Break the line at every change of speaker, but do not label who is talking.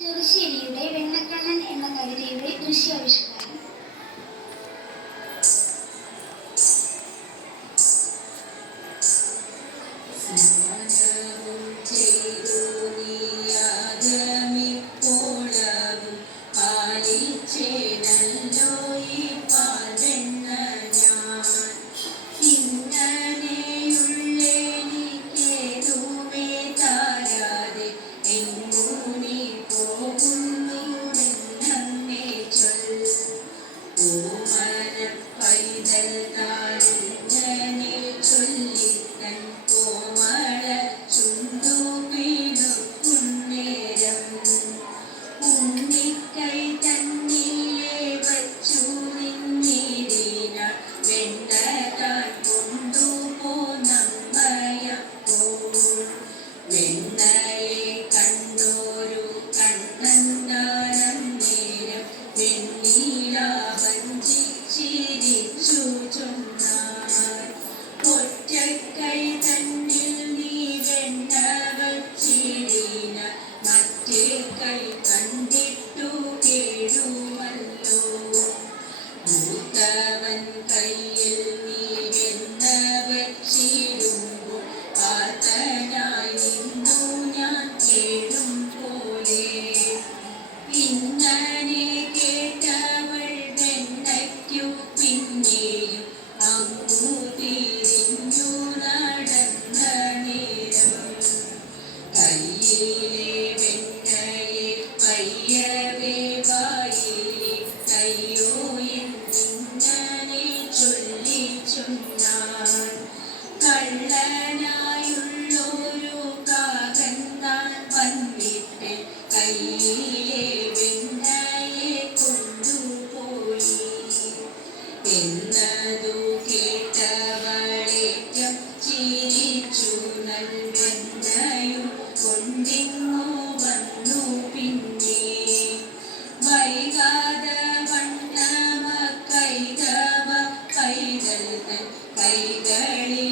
ചെറുശ്ശേരിയുടെ വെണ്ണക്കണ്ണൻ എന്ന കവിതയുടെ ദൃശ്യാവിഷ്കാരം.
ഓമന പൈതൽ Hallelujah. கைகளில்